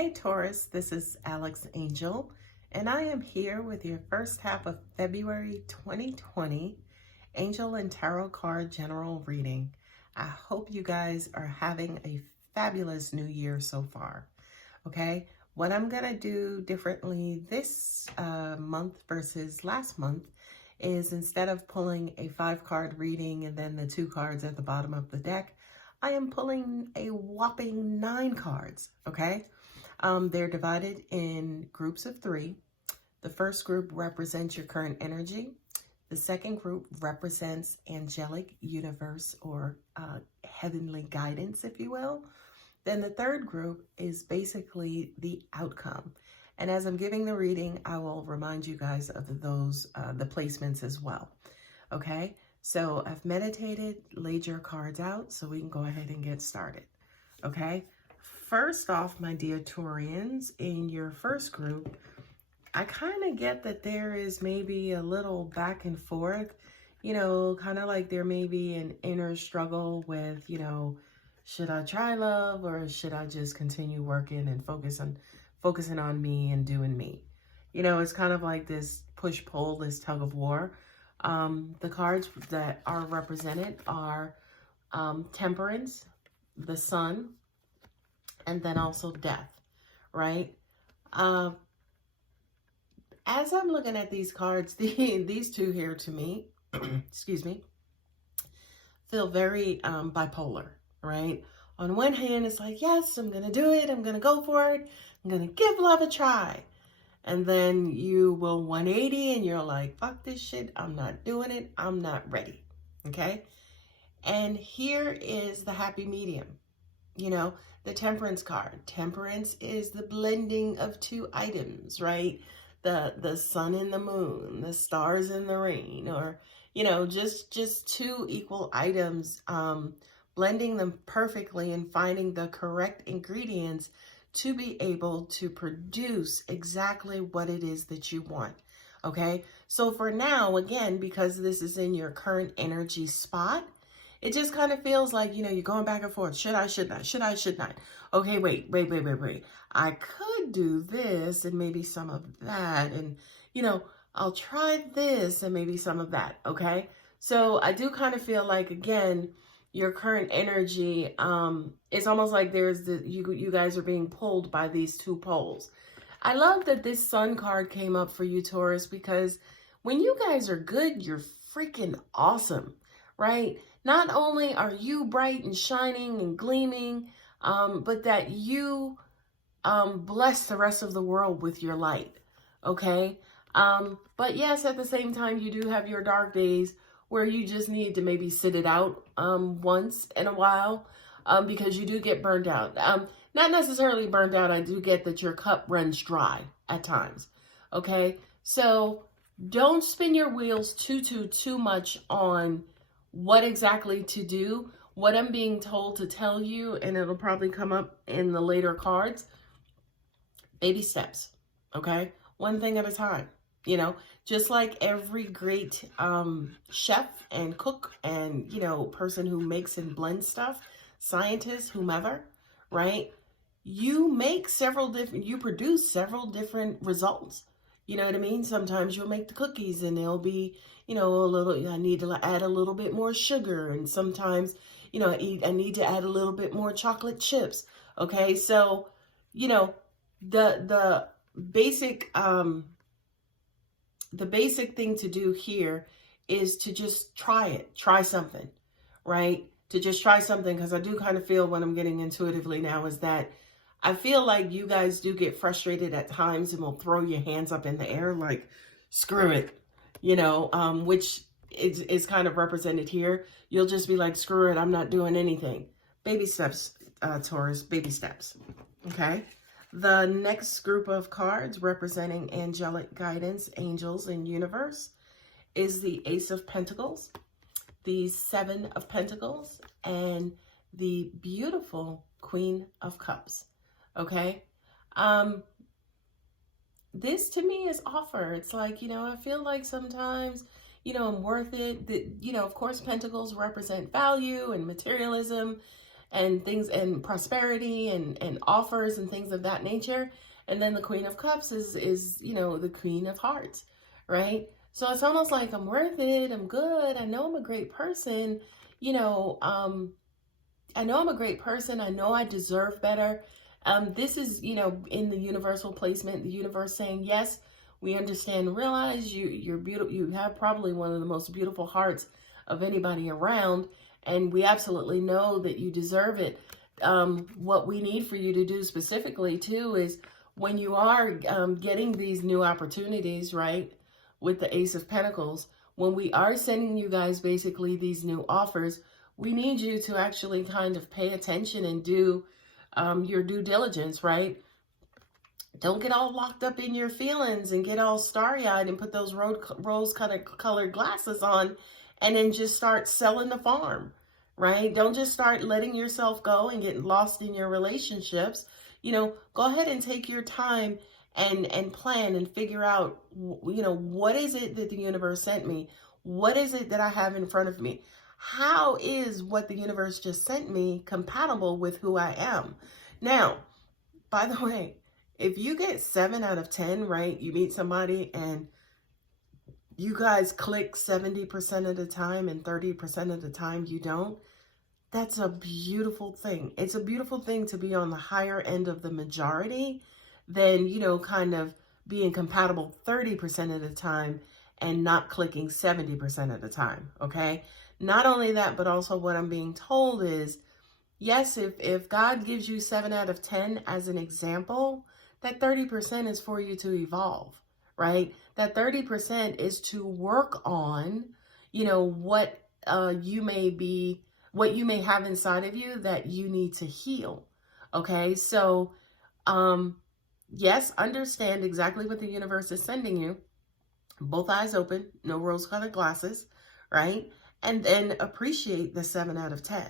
Hey Taurus, this is Alex Angel, and I am here with your first half of February 2020 Angel and Tarot card general reading. I hope you guys are having a fabulous new year so far. Okay, what I'm going to do differently this month versus last month is instead of pulling a 5-card reading and then the 2 cards at the bottom of the deck, I am pulling a whopping 9 cards, okay? They're divided in groups of 3. The first group represents your current energy. The second group represents angelic universe or heavenly guidance, if you will. Then the third group is basically the outcome. And as I'm giving the reading, I will remind you guys of those, the placements as well. Okay, so I've meditated, laid your cards out, so we can go ahead and get started. Okay. First off, my dear Taurians, in your first group, I kind of get that there is maybe a little back and forth, you know, kind of like there may be an inner struggle with, you know, should I try love or should I just continue working and focusing on me and doing me? You know, it's kind of like this push-pull, this tug of war. The cards that are represented are Temperance, the Sun, and then also death, right? As I'm looking at these cards, these two here to me, excuse me, feel very bipolar, right? On one hand, it's like, yes, I'm going to do it. I'm going to go for it. I'm going to give love a try. And then you will 180 and you're like, fuck this shit. I'm not doing it. I'm not ready. Okay. And here is the happy medium. You know, the Temperance card. Temperance is the blending of 2 items, right? The sun and the moon, the stars and the rain, or, you know, just 2 equal items, blending them perfectly and finding the correct ingredients to be able to produce exactly what it is that you want. Okay. So for now, again, because this is in your current energy spot, it just kind of feels like, you know, you're going back and forth. Should I, should not? Should I, should not? Okay, wait. I could do this and maybe some of that. And, you know, I'll try this and maybe some of that. Okay. So I do kind of feel like, again, your current energy, it's almost like there's you guys are being pulled by these 2 poles. I love that this Sun card came up for you, Taurus, because when you guys are good, you're freaking awesome, right? Not only are you bright and shining and gleaming, but that you bless the rest of the world with your light, okay? But yes, at the same time, you do have your dark days where you just need to maybe sit it out once in a while because you do get burned out. Not necessarily burned out. I do get that your cup runs dry at times, okay? So don't spin your wheels too much on what exactly to do. What I'm being told to tell you, and it'll probably come up in the later cards, baby steps, okay? One thing at a time, you know, just like every great chef and cook and, you know, person who makes and blends stuff, scientist, whomever, right? You produce several different results. You know what I mean? Sometimes you'll make the cookies and they'll be, you know, I need to add a little bit more sugar. And sometimes, you know, I need to add a little bit more chocolate chips. Okay. So, you know, the basic thing to do here is to just try something, right? To just try something. Cause I do kind of feel what I'm getting intuitively now is that I feel like you guys do get frustrated at times and will throw your hands up in the air like, screw it, you know, which is kind of represented here. You'll just be like, screw it, I'm not doing anything. Baby steps, Taurus, baby steps, okay? The next group of cards representing angelic guidance, angels, and universe is the Ace of Pentacles, the 7 of Pentacles, and the beautiful Queen of Cups. Okay. This to me is offer. It's like, you know, I feel like sometimes, you know, I'm worth it. You know, of course, pentacles represent value and materialism. and things and prosperity and offers and things of that nature. And then the Queen of Cups is, you know, the Queen of Hearts, right? So it's almost like I'm worth it. I'm good. I know I'm a great person. You know, I know I'm a great person. I know I deserve better. This is, you know, in the universal placement, the universe saying, yes, we understand, realize you're beautiful. You have probably one of the most beautiful hearts of anybody around. And we absolutely know that you deserve it. What we need for you to do specifically too is when you are getting these new opportunities, right, with the Ace of Pentacles, when we are sending you guys basically these new offers, we need you to actually kind of pay attention and do your due diligence, right? Don't get all locked up in your feelings and get all starry-eyed and put those rose-colored glasses on and then just start selling the farm, right? Don't just start letting yourself go and get lost in your relationships. You know, go ahead and take your time and plan and figure out, you know, what is it that the universe sent me? What is it that I have in front of me? How is what the universe just sent me compatible with who I am? Now, by the way, if you get 7 out of 10, right, you meet somebody and you guys click 70% of the time and 30% of the time you don't, that's a beautiful thing. It's a beautiful thing to be on the higher end of the majority than, you know, kind of being compatible 30% of the time and not clicking 70% of the time, okay? Not only that, but also what I'm being told is, yes, if God gives you 7 out of 10 as an example, that 30% is for you to evolve, right? That 30% is to work on, you know, what you may have inside of you that you need to heal, okay? So, yes, understand exactly what the universe is sending you. Both eyes open, no rose-colored glasses, right? And then appreciate the 7 out of 10,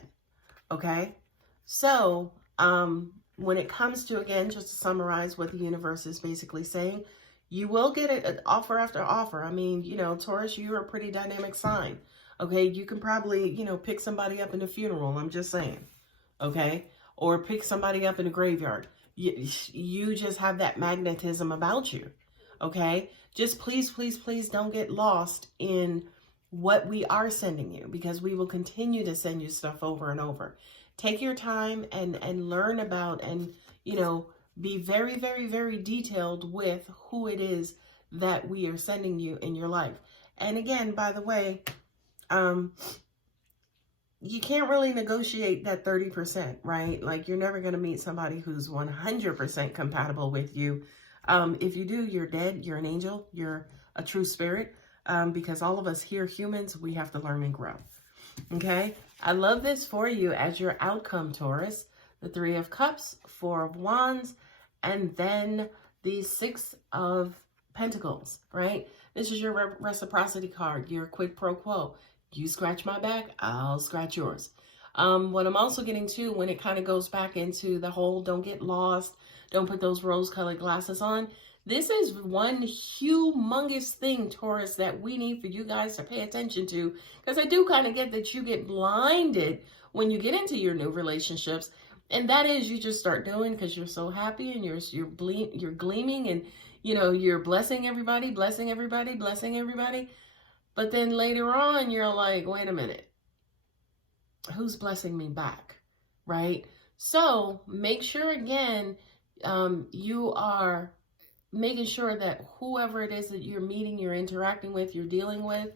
okay? So, when it comes to, again, just to summarize what the universe is basically saying, you will get an offer after offer. I mean, you know, Taurus, you're a pretty dynamic sign, okay? You can probably, you know, pick somebody up in a funeral, I'm just saying, okay? Or pick somebody up in a graveyard. You just have that magnetism about you, okay? Just please, please, please don't get lost in what we are sending you, because we will continue to send you stuff over and over. Take your time and learn about and, you know, be very, very, very detailed with who it is that we are sending you in your life. And again, by the way, you can't really negotiate that 30%, right? Like, you're never going to meet somebody who's 100% compatible with you. If you do, you're dead. You're an angel. You're a true spirit. Because all of us here, humans, we have to learn and grow. Okay? I love this for you as your outcome, Taurus. The 3 of Cups, 4 of Wands, and then the 6 of Pentacles, right? This is your reciprocity card, your quid pro quo. You scratch my back, I'll scratch yours. What I'm also getting to, when it kind of goes back into the whole don't get lost, don't put those rose-colored glasses on, this is one humongous thing, Taurus, that we need for you guys to pay attention to. Because I do kind of get that you get blinded when you get into your new relationships. And that is, you just start doing because you're so happy and you're gleaming and, you know, you're blessing everybody, blessing everybody, blessing everybody. But then later on, you're like, wait a minute. Who's blessing me back, right? So make sure, again, you are making sure that whoever it is that you're meeting, you're interacting with, you're dealing with,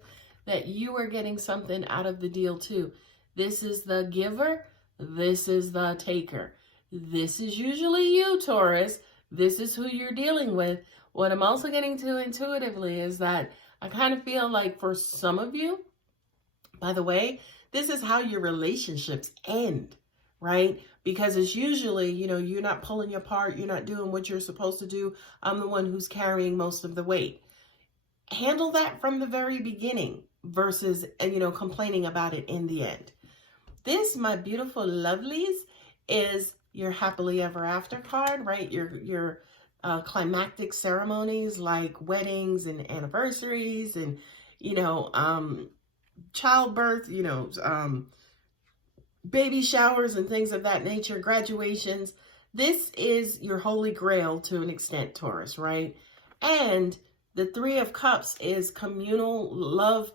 that you are getting something out of the deal too. This is the giver. This is the taker. This is usually you, Taurus. This is who you're dealing with. What I'm also getting to intuitively is that I kind of feel like for some of you, by the way, this is how your relationships end, right? Because it's usually, you know, you're not pulling your part. You're not doing what you're supposed to do. I'm the one who's carrying most of the weight. Handle that from the very beginning versus, you know, complaining about it in the end. This, my beautiful lovelies, is your happily ever after card, right? Your climactic ceremonies like weddings and anniversaries and, you know, childbirth, you know, baby showers and things of that nature, graduations. This is your holy grail to an extent, Taurus, right? And the Three of Cups is communal love,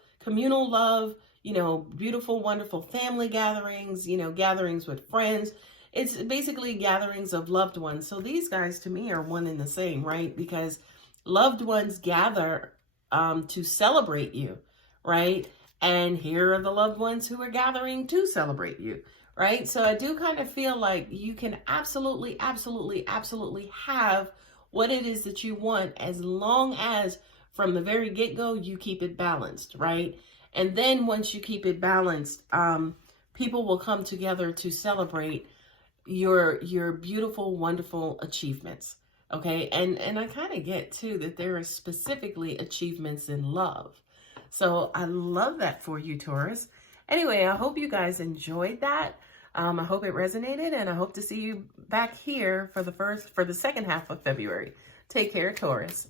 you know, beautiful, wonderful family gatherings, you know, gatherings with friends. It's basically gatherings of loved ones. So these guys to me are one and the same, right? Because loved ones gather to celebrate you, right? And here are the loved ones who are gathering to celebrate you, right? So I do kind of feel like you can absolutely have what it is that you want, as long as from the very get-go you keep it balanced, right? And then once you keep it balanced, people will come together to celebrate your beautiful, wonderful achievements. Okay, and I kind of get too that there are specifically achievements in love. So I love that for you, Taurus. Anyway, I hope you guys enjoyed that. I hope it resonated, and I hope to see you back here for the second half of February. Take care, Taurus.